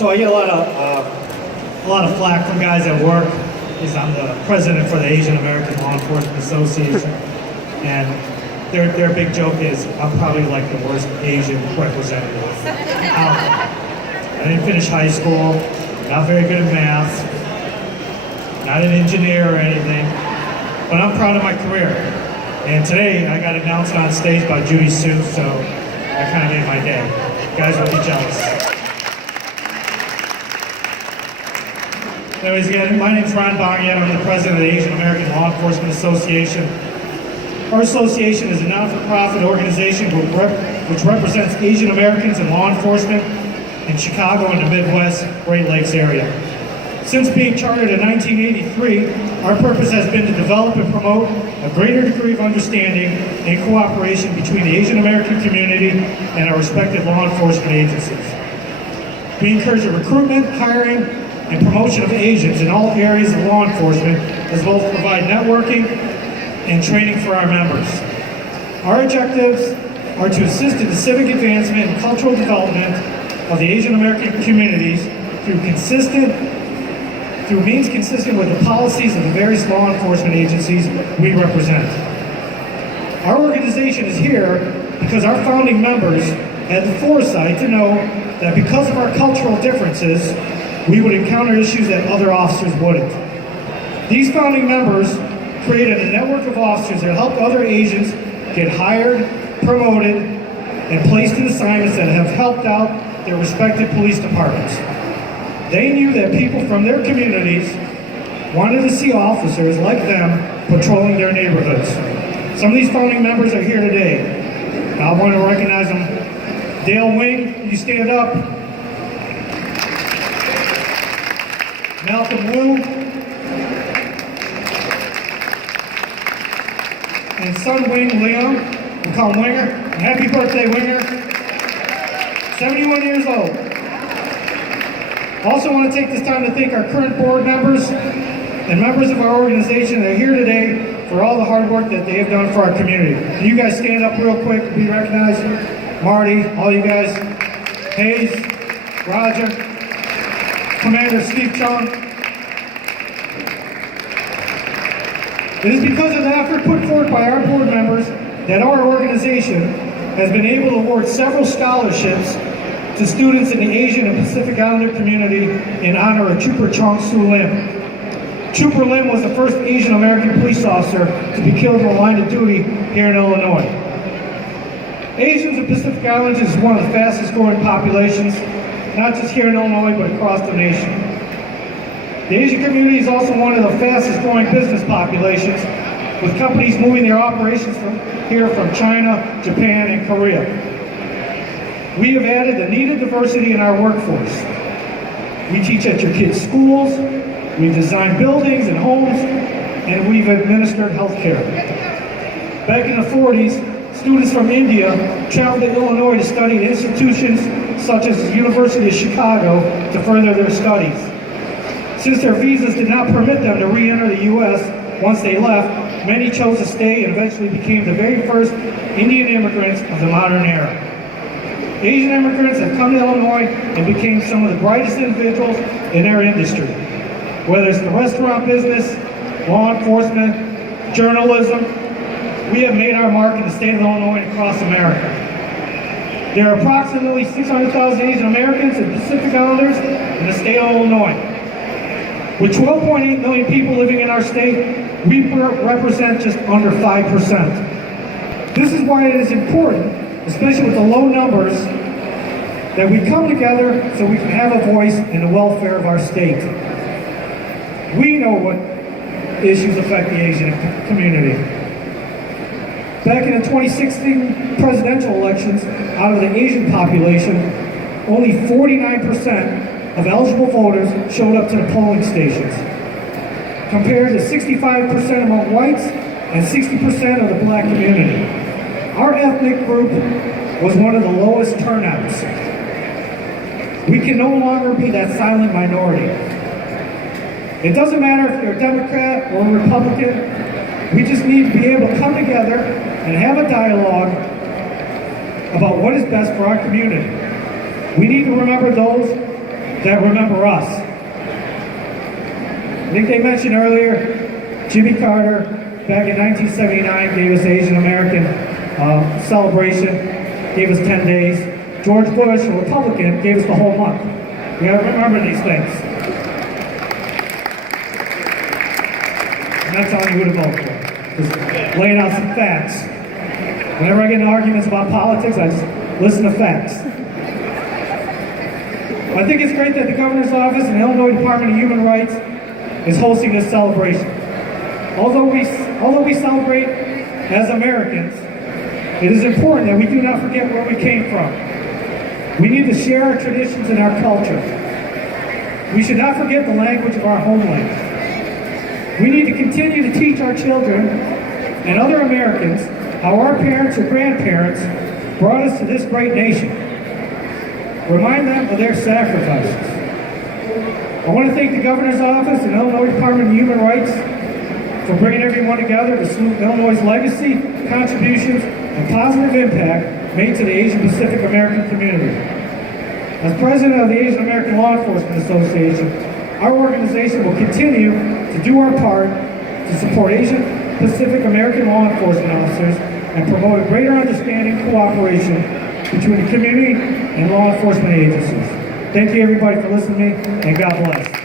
So I get a lot of flack from guys at work because I'm the president for the Asian American Law Enforcement Association, and their big joke is I'm probably like the worst Asian representative. I didn't finish high school, not very good at math, not an engineer or anything, but I'm proud of my career. And today I got announced on stage by Judy Sue, so that kind of made my day. You guys will be jealous. Anyways, again, my name's Ron Bongat. I'm the president of the Asian American Law Enforcement Association. Our association is a non-for-profit organization which represents Asian Americans in law enforcement in Chicago and the Midwest, Great Lakes area. Since being chartered in 1983, our purpose has been to develop and promote a greater degree of understanding and cooperation between the Asian American community and our respective law enforcement agencies. We encourage the recruitment, hiring, and promotion of Asians in all areas of law enforcement, as well as provide networking and training for our members. Our objectives are to assist in the civic advancement and cultural development of the Asian American communities through means consistent with the policies of the various law enforcement agencies we represent. Our organization is here because our founding members had the foresight to know that because of our cultural differences, we would encounter issues that other officers wouldn't. These founding members created a network of officers that helped other Asians get hired, promoted, and placed in assignments that have helped out their respective police departments. They knew that people from their communities wanted to see officers like them patrolling their neighborhoods. Some of these founding members are here today. I want to recognize them. Dale Wing, you stand up. Malcolm Wu. And son Wing Leon, we call him Winger. And happy birthday, Winger. 71 years old. Also want to take this time to thank our current board members and members of our organization that are here today for all the hard work that they have done for our community. Can you guys stand up real quick to be recognized? Marty, all you guys, Hayes, Roger, Commander Steve Chung. It is because of the effort put forth by our board members that our organization has been able to award several scholarships to students in the Asian and Pacific Islander community in honor of Trooper Chong Soo Lim. Trooper Lim was the first Asian American police officer to be killed in the line of duty here in Illinois. Asians and Pacific Islanders is one of the fastest growing populations, not just here in Illinois, but across the nation. The Asian community is also one of the fastest growing business populations, with companies moving their operations from China, Japan, and Korea. We have added the needed diversity in our workforce. We teach at your kids' schools, we've designed buildings and homes, and we've administered health care. Back in the 40s, students from India traveled to Illinois to study at institutions such as the University of Chicago to further their studies. Since their visas did not permit them to re-enter the U.S. once they left, many chose to stay and eventually became the very first Indian immigrants of the modern era. Asian immigrants have come to Illinois and became some of the brightest individuals in their industry. Whether it's the restaurant business, law enforcement, journalism, we have made our mark in the state of Illinois and across America. There are approximately 600,000 Asian Americans and Pacific Islanders in the state of Illinois. With 12.8 million people living in our state, we represent just under 5%. This is why it is important, especially with the low numbers, that we come together so we can have a voice in the welfare of our state. We know what issues affect the Asian community. Back in the 2016 presidential elections, out of the Asian population, only 49% of eligible voters showed up to the polling stations, compared to 65% among whites and 60% of the black community. Our ethnic group was one of the lowest turnouts. We can no longer be that silent minority. It doesn't matter if you're a Democrat or a Republican, we just need to be able to come together and have a dialogue about what is best for our community. We need to remember those that remember us. I think they mentioned earlier, Jimmy Carter, back in 1979, gave us the Asian American celebration, gave us 10 days. George Bush, a Republican, gave us the whole month. You gotta remember these things. I'm not telling you who to vote for, just laying out some facts. Whenever I get into arguments about politics, I just listen to facts. I think it's great that the Governor's Office and the Illinois Department of Human Rights is hosting this celebration. Although we celebrate as Americans, it is important that we do not forget where we came from. We need to share our traditions and our culture. We should not forget the language of our homeland. We need to continue to teach our children and other Americans how our parents or grandparents brought us to this great nation. Remind them of their sacrifices. I want to thank the Governor's Office and Illinois Department of Human Rights for bringing everyone together to salute Illinois' legacy, contributions, and positive impact made to the Asian Pacific American community. As president of the Asian American Law Enforcement Association, our organization will continue to do our part to support Asian Pacific American law enforcement officers and promote a greater understanding and cooperation between the community and law enforcement agencies. Thank you everybody for listening to me, and God bless.